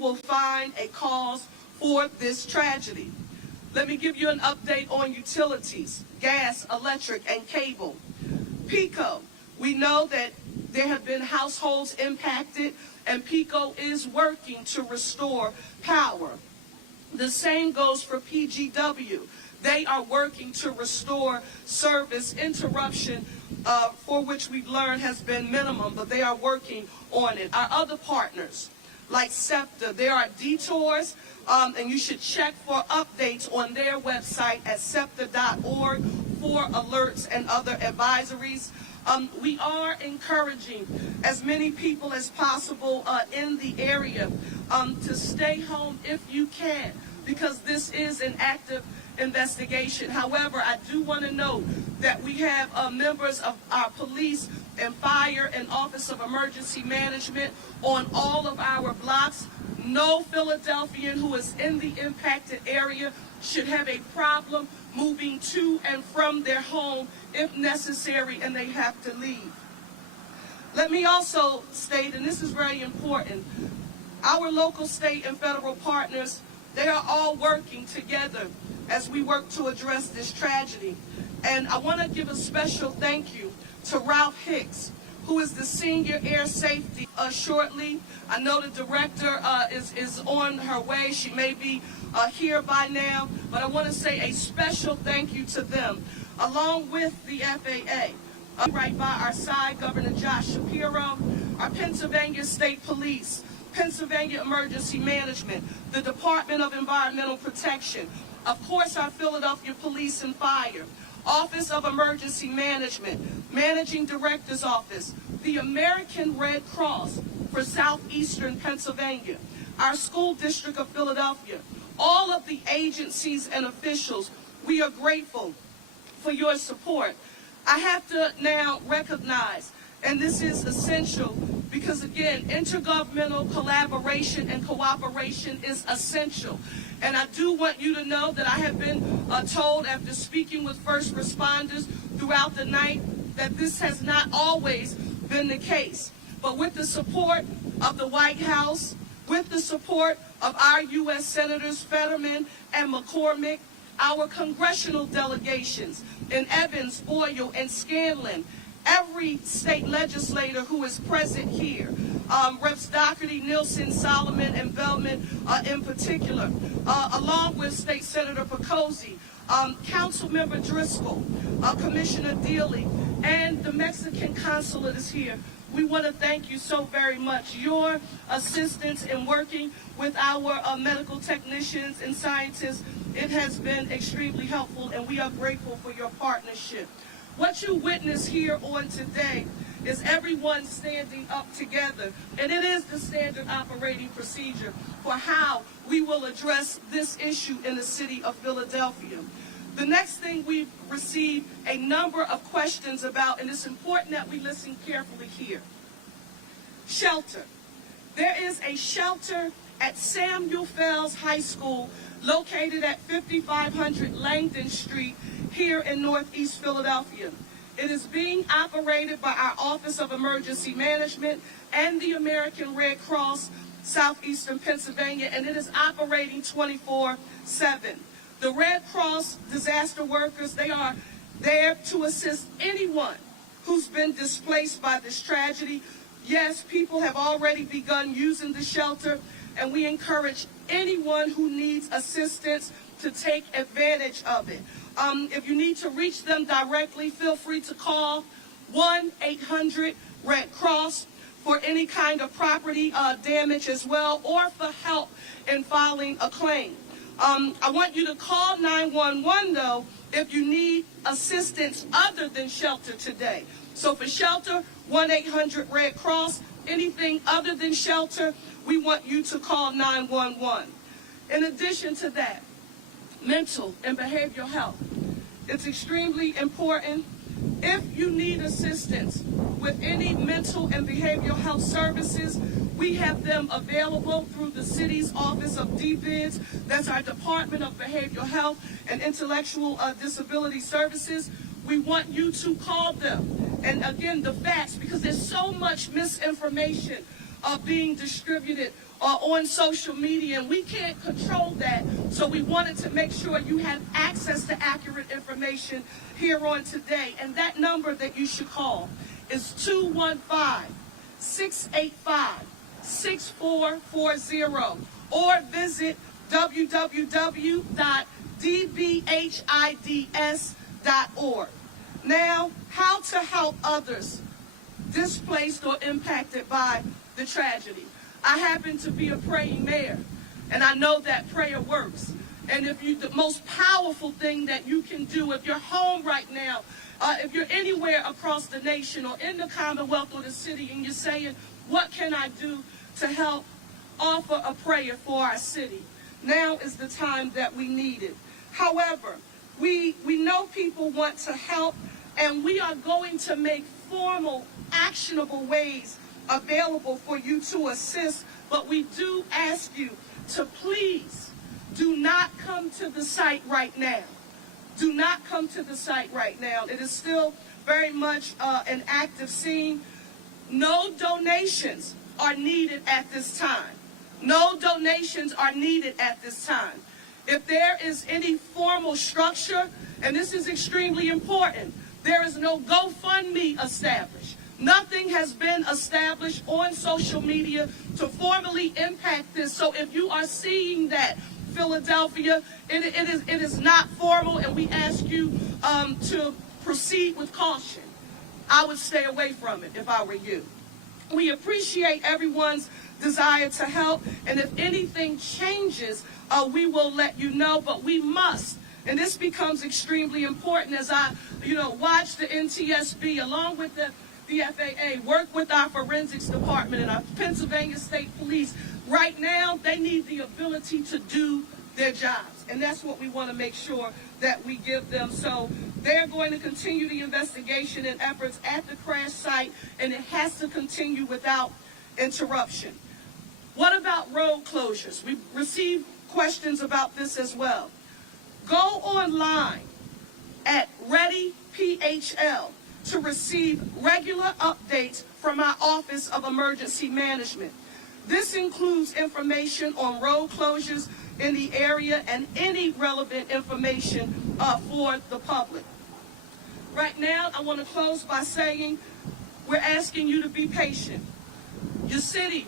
will find a cause for this tragedy. Let me give you an update on utilities, gas, electric, and cable. PECO, we know that there have been households impacted, and PECO is working to restore power. The same goes for PGW. They are working to restore service. Interruption, for which we've learned has been minimum, but they are working on it. Our other partners, like SEPTA, there are detours, and you should check for updates on their website at septa.org for alerts and other advisories. We are encouraging as many people as possible in the area to stay home if you can, because this is an active investigation. However, I do want to note that we have members of our police and fire and Office of Emergency Management on all of our blocks. No Philadelphian who is in the impacted area should have a problem moving to and from their home if necessary and they have to leave. Let me also state, and this is very important, our local, state, and federal partners, they are all working together as we work to address this tragedy. And I want to give a special thank you to Ralph Hicks, who is the Senior Air Safety shortly. I know the director is on her way. She may be here by now, but I want to say a special thank you to them, along with the FAA. Right by our side, Governor Shapiro, our Pennsylvania State Police, Pennsylvania Emergency Management, the Department of Environmental Protection, of course our Philadelphia Police and Fire, Office of Emergency Management, Managing Director's Office, the American Red Cross for Southeastern Pennsylvania, our School District of Philadelphia, all of the agencies and officials, we are grateful for your support. I have to now recognize, and this is essential, because again, intergovernmental collaboration and cooperation is essential. And I do want you to know that I have been told after speaking with first responders throughout the night that this has not always been the case. But with the support of the White House, with the support of our U.S. Senators Fetterman and McCormick, our congressional delegations in Evans, Boyle, and Scanlon, every state legislator who is present here, Reps. Doherty, Nielsen, Solomon, and Bellman in particular, along with State Senator Picozzi, Councilmember Driscoll, Commissioner Dealey, and the Mexican consulate is here. We want to thank you so very much. Your assistance in working with our medical technicians and scientists, it has been extremely helpful, and we are grateful for your partnership. What you witness here on today is everyone standing up together, and it is the standard operating procedure for how we will address this issue in the city of Philadelphia. The next thing we've received a number of questions about, and it's important that we listen carefully here. Shelter. There is a shelter at Samuel Fells High School located at 5500 Langdon Street here in Northeast Philadelphia. It is being operated by our Office of Emergency Management and the American Red Cross Southeastern Pennsylvania, and it is operating 24/7. The Red Cross disaster workers, they are there to assist anyone who's been displaced by this tragedy. Yes, people have already begun using the shelter, and we encourage anyone who needs assistance to take advantage of it. If you need to reach them directly, feel free to call 1-800-RED-CROSS for any kind of property damage as well, or for help in filing a claim. I want you to call 911, though, if you need assistance other than shelter today. So for shelter, 1-800-RED-CROSS. Anything other than shelter, we want you to call 911. In addition to that, mental and behavioral health. It's extremely important. If you need assistance with any mental and behavioral health services, we have them available through the city's Office of DBIDS. That's our Department of Behavioral Health and Intellectual Disability Services. We want you to call them. And again, the facts, because there's so much misinformation being distributed on social media, and we can't control that. So we wanted to make sure you had access to accurate information here on today. And that number that you should call is 215-685-6440, or visit www.dbhids.org. Now, how to help others displaced or impacted by the tragedy. I happen to be a praying mayor, and I know that prayer works. And the most powerful thing that you can do, if you're home right now, if you're anywhere across the nation or in the Commonwealth or the city, and you're saying, what can I do to help offer a prayer for our city? Now is the time that we need it. However, we know people want to help, and we are going to make formal, actionable ways available for you to assist, but we do ask you to please do not come to the site right now. Do not come to the site right now. It is still very much an active scene. No donations are needed at this time. No donations are needed at this time. If there is any formal structure, and this is extremely important, there is no GoFundMe established. Nothing has been established on social media to formally impact this. So if you are seeing that, Philadelphia, it is not formal, and we ask you to proceed with caution. I would stay away from it if I were you. We appreciate everyone's desire to help, and if anything changes, we will let you know, but we must. And this becomes extremely important as I, watch the NTSB along with the FAA work with our forensics department and our Pennsylvania State Police. Right now, they need the ability to do their jobs, and that's what we want to make sure that we give them. So they're going to continue the investigation and efforts at the crash site, and it has to continue without interruption. What about road closures? We've received questions about this as well. Go online at ReadyPHL to receive regular updates from our Office of Emergency Management. This includes information on road closures in the area and any relevant information for the public. Right now, I want to close by saying we're asking you to be patient. Your city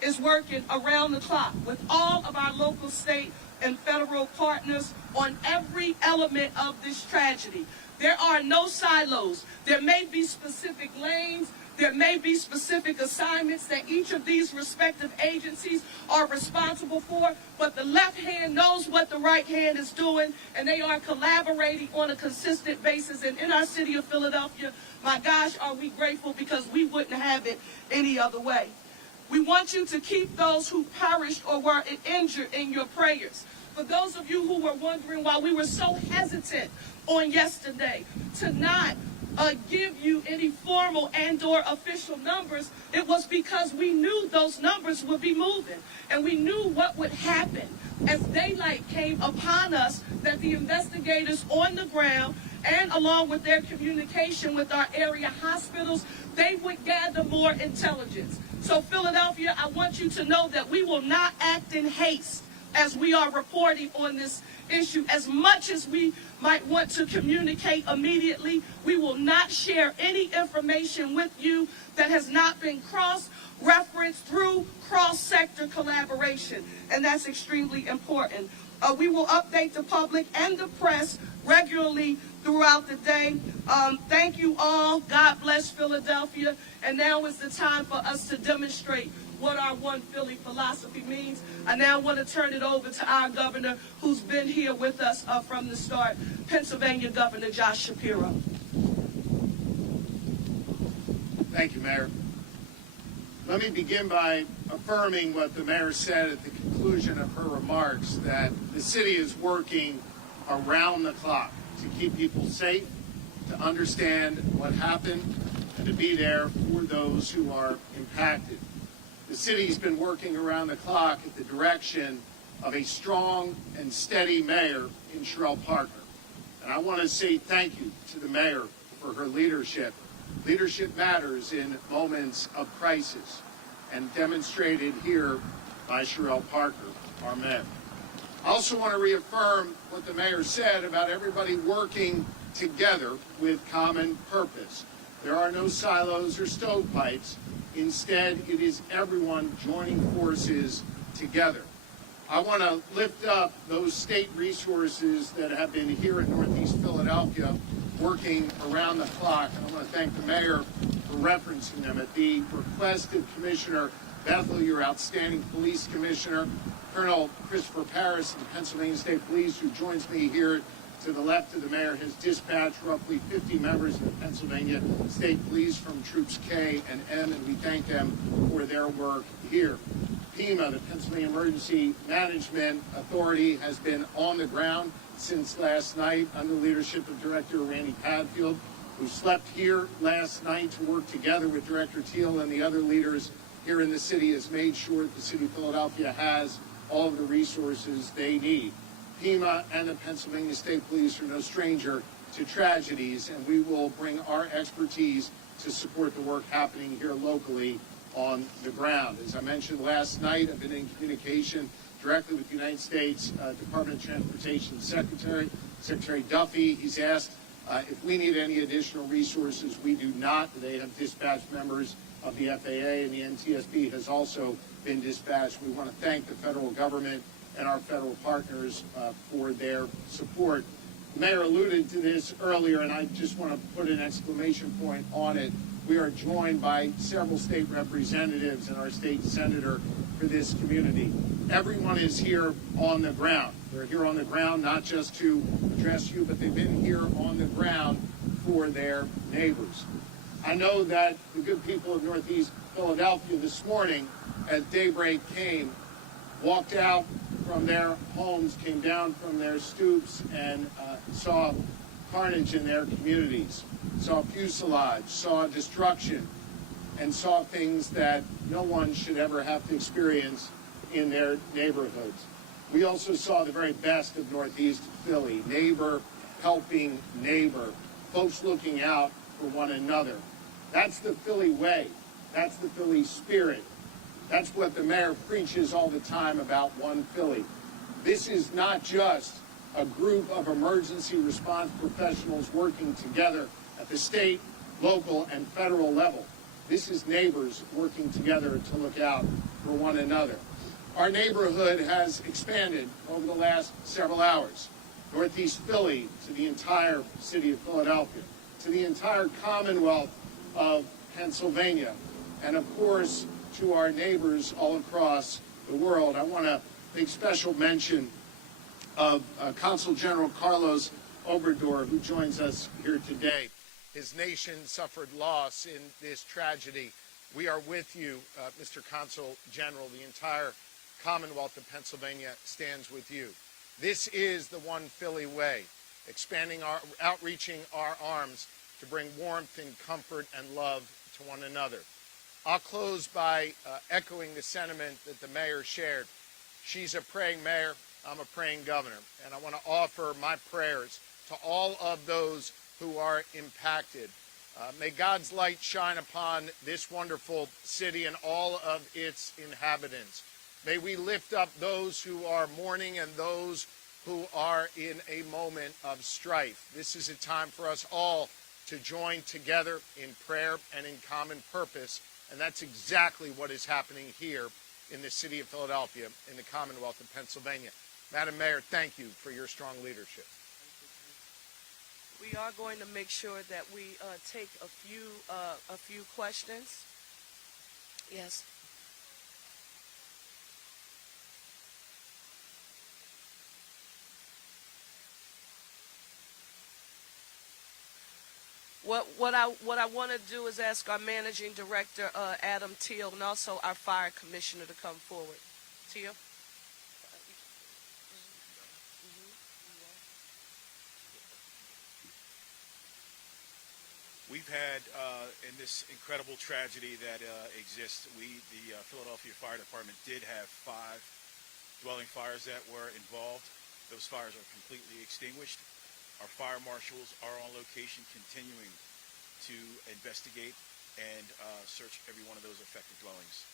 is working around the clock with all of our local, state, and federal partners on every element of this tragedy. There are no silos. There may be specific lanes. There may be specific assignments that each of these respective agencies are responsible for, but the left hand knows what the right hand is doing, and they are collaborating on a consistent basis. And in our city of Philadelphia, my gosh, are we grateful, because we wouldn't have it any other way. We want you to keep those who perished or were injured in your prayers. For those of you who were wondering why we were so hesitant on yesterday to not give you any formal and/or official numbers, it was because we knew those numbers would be moving, and we knew what would happen as daylight came upon us, that the investigators on the ground, and along with their communication with our area hospitals, they would gather more intelligence. So Philadelphia, I want you to know that we will not act in haste as we are reporting on this issue. As much as we might want to communicate immediately, we will not share any information with you that has not been cross-referenced through cross-sector collaboration, and that's extremely important. We will update the public and the press regularly throughout the day. Thank you all. God bless Philadelphia. And now is the time for us to demonstrate what our One Philly philosophy means. I now want to turn it over to our governor, who's been here with us from the start, Pennsylvania Governor Josh Shapiro. Thank you, Mayor. Let me begin by affirming what the mayor said at the conclusion of her remarks, that the city is working around the clock to keep people safe, to understand what happened, and to be there for those who are impacted. The city's been working around the clock at the direction of a strong and steady mayor in Sherelle Parker. And I want to say thank you to the mayor for her leadership. Leadership matters in moments of crisis, and demonstrated here by Sherelle Parker, our mayor. I also want to reaffirm what the mayor said about everybody working together with common purpose. There are no silos or stovepipes. Instead, it is everyone joining forces together. I want to lift up those state resources that have been here in Northeast Philadelphia working around the clock. And I want to thank the mayor for referencing them. At the request of Commissioner Bethel, your outstanding police commissioner, Colonel Christopher Paris of the Pennsylvania State Police, who joins me here to the left of the mayor, has dispatched roughly 50 members of the Pennsylvania State Police from Troops K and M, and we thank them for their work here. PEMA, the Pennsylvania Emergency Management Authority, has been on the ground since last night under the leadership of Director Randy Padfield, who slept here last night to work together with Director Teal and the other leaders here in the city, has made sure that the city of Philadelphia has all of the resources they need. PEMA and the Pennsylvania State Police are no stranger to tragedies, and we will bring our expertise to support the work happening here locally on the ground. As I mentioned last night, I've been in communication directly with the United States Department of Transportation Secretary Duffy. He's asked if we need any additional resources. We do not. They have dispatched members of the FAA, and the NTSB has also been dispatched. We want to thank the federal government and our federal partners for their support. The mayor alluded to this earlier, and I just want to put an exclamation point on it. We are joined by several state representatives and our state senator for this community. Everyone is here on the ground. They're here on the ground not just to address you, but they've been here on the ground for their neighbors. I know that the good people of Northeast Philadelphia this morning, as daybreak came, walked out from their homes, came down from their stoops, and saw carnage in their communities, saw fuselage, saw destruction, and saw things that no one should ever have to experience in their neighborhoods. We also saw the very best of Northeast Philly, neighbor helping neighbor, folks looking out for one another. That's the Philly way. That's the Philly spirit. That's what the mayor preaches all the time about One Philly. This is not just a group of emergency response professionals working together at the state, local, and federal level. This is neighbors working together to look out for one another. Our neighborhood has expanded over the last several hours. Northeast Philly to the entire city of Philadelphia, to the entire Commonwealth of Pennsylvania, and of course to our neighbors all across the world. I want to make special mention of Consul General Carlos Obrador, who joins us here today. His nation suffered loss in this tragedy. We are with you, Mr. Consul General. The entire Commonwealth of Pennsylvania stands with you. This is the One Philly way, outreaching our arms to bring warmth and comfort and love to one another. I'll close by echoing the sentiment that the mayor shared. She's a praying mayor, I'm a praying governor, and I want to offer my prayers to all of those who are impacted. May God's light shine upon this wonderful city and all of its inhabitants. May we lift up those who are mourning and those who are in a moment of strife. This is a time for us all to join together in prayer and in common purpose, and that's exactly what is happening here in the city of Philadelphia, in the Commonwealth of Pennsylvania. Madam Mayor, thank you for your strong leadership. We are going to make sure that we take a few questions. Yes. What I want to do is ask our managing director, Adam Teal, and also our fire commissioner to come forward. Teal. We've had, in this incredible tragedy that exists, the Philadelphia Fire Department did have 5 dwelling fires that were involved. Those fires are completely extinguished. Our fire marshals are on location continuing to investigate and search every one of those affected dwellings.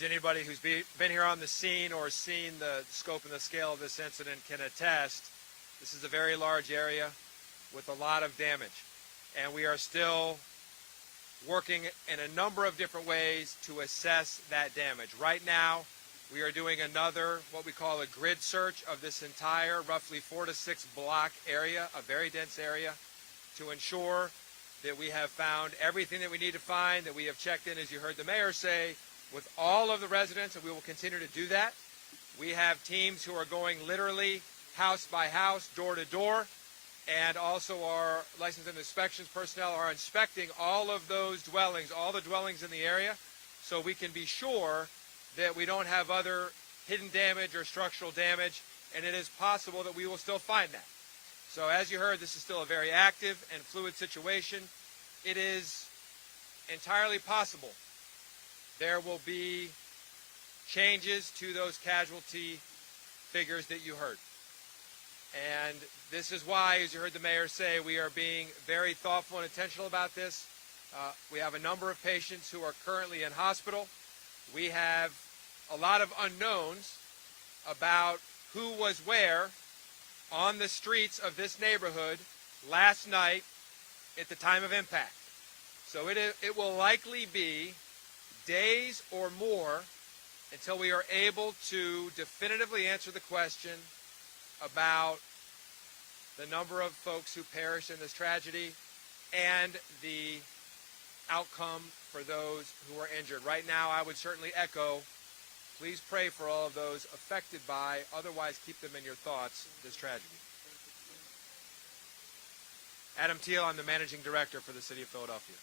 as anybody who's been here on the scene or seen the scope and the scale of this incident can attest, this is a very large area with a lot of damage. And we are still working in a number of different ways to assess that damage. Right now, we are doing another, what we call a grid search of this entire roughly 4 to 6 block area, a very dense area, to ensure that we have found everything that we need to find, that we have checked in, as you heard the mayor say, with all of the residents, and we will continue to do that. We have teams who are going literally house by house, door to door, and also our license and inspections personnel are inspecting all of those dwellings, all the dwellings in the area, so we can be sure that we don't have other hidden damage or structural damage, and it is possible that we will still find that. So as you heard, this is still a very active and fluid situation. It is entirely possible there will be changes to those casualty figures that you heard. And this is why, as you heard the mayor say, we are being very thoughtful and intentional about this. We have a number of patients who are currently in hospital. We have a lot of unknowns about who was where on the streets of this neighborhood last night at the time of impact. So it will likely be days or more until we are able to definitively answer the question about the number of folks who perished in this tragedy and the outcome for those who are injured. Right now, I would certainly echo, please pray for all of those affected by, otherwise keep them in your thoughts, this tragedy. Adam Thiel, I'm the Managing Director for the City of Philadelphia.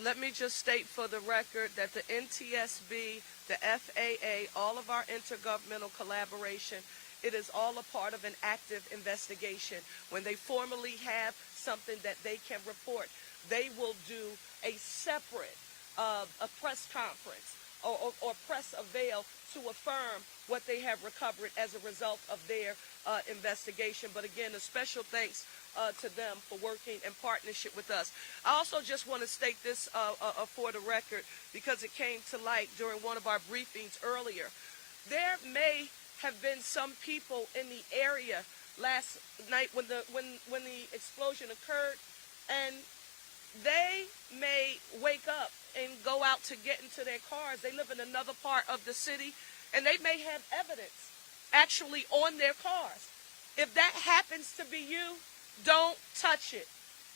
Let me just state for the record that the NTSB, the FAA, all of our intergovernmental collaboration, it is all a part of an active investigation. When they formally have something that they can report, they will do a separate a press conference or press avail to affirm what they have recovered as a result of their investigation. But again, a special thanks to them for working in partnership with us. I also just want to state this for the record because it came to light during one of our briefings earlier. There may have been some people in the area last night when the explosion occurred, and they may wake up and go out to get into their cars. They live in another part of the city, and they may have evidence actually on their cars. If that happens to be you, don't touch it.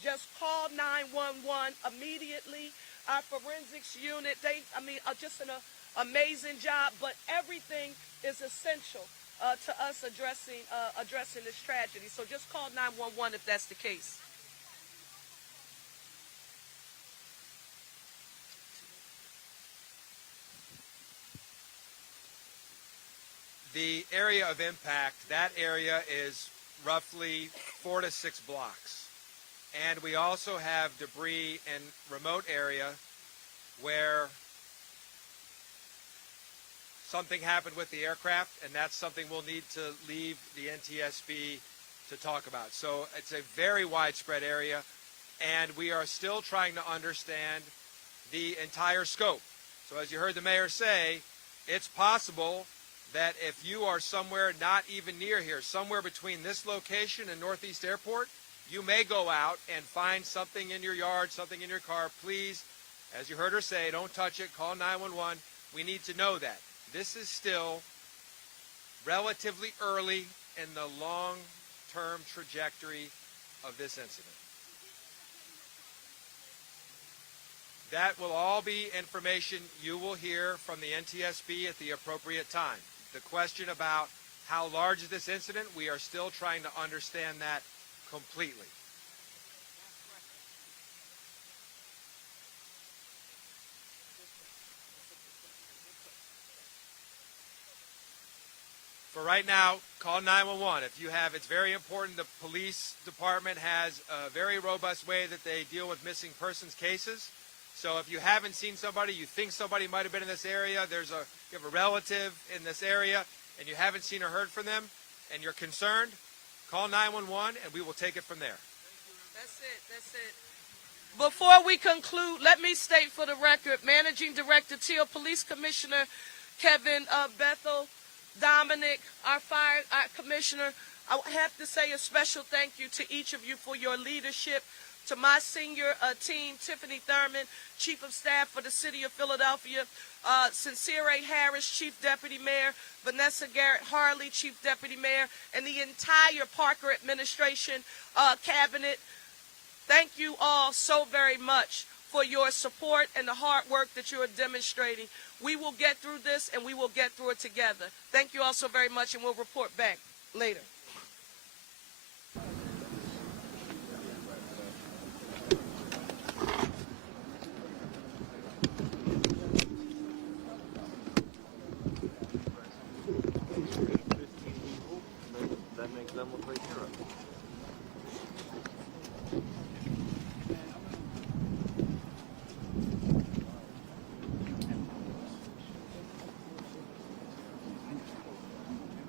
Just call 911 immediately. Our forensics unit, just an amazing job, but everything is essential to us addressing this tragedy. So just call 911 if that's the case. The area of impact, that area is roughly 4 to 6 blocks. And we also have debris in remote area where something happened with the aircraft, and that's something we'll need to leave the NTSB to talk about. So it's a very widespread area, and we are still trying to understand the entire scope. So as you heard the mayor say, it's possible that if you are somewhere not even near here, somewhere between this location and Northeast Airport, you may go out and find something in your yard, something in your car. Please, as you heard her say, don't touch it, call 911. We need to know that. This is still relatively early in the long-term trajectory of this incident. That will all be information you will hear from the NTSB at the appropriate time. The question about how large is this incident, we are still trying to understand that completely. For right now, call 911. If you have, it's very important. The police department has a very robust way that they deal with missing persons cases. So if you haven't seen somebody, you think somebody might have been in this area, you have a relative in this area, and you haven't seen or heard from them, and you're concerned, call 911, and we will take it from there. That's it. That's it. Before we conclude, let me state for the record, Managing Director Teal, Police Commissioner Kevin Bethel, Dominic, our Fire Commissioner, I have to say a special thank you to each of you for your leadership. To my senior team, Tiffany Thurman, Chief of Staff for the City of Philadelphia, Sincere A. Harris, Chief Deputy Mayor, Vanessa Garrett Harley, Chief Deputy Mayor, and the entire Parker administration, cabinet. Thank you all so very much for your support and the hard work that you are demonstrating. We will get through this, and we will get through it together. Thank you all so very much, and we'll report back later. That makes them look like heroes.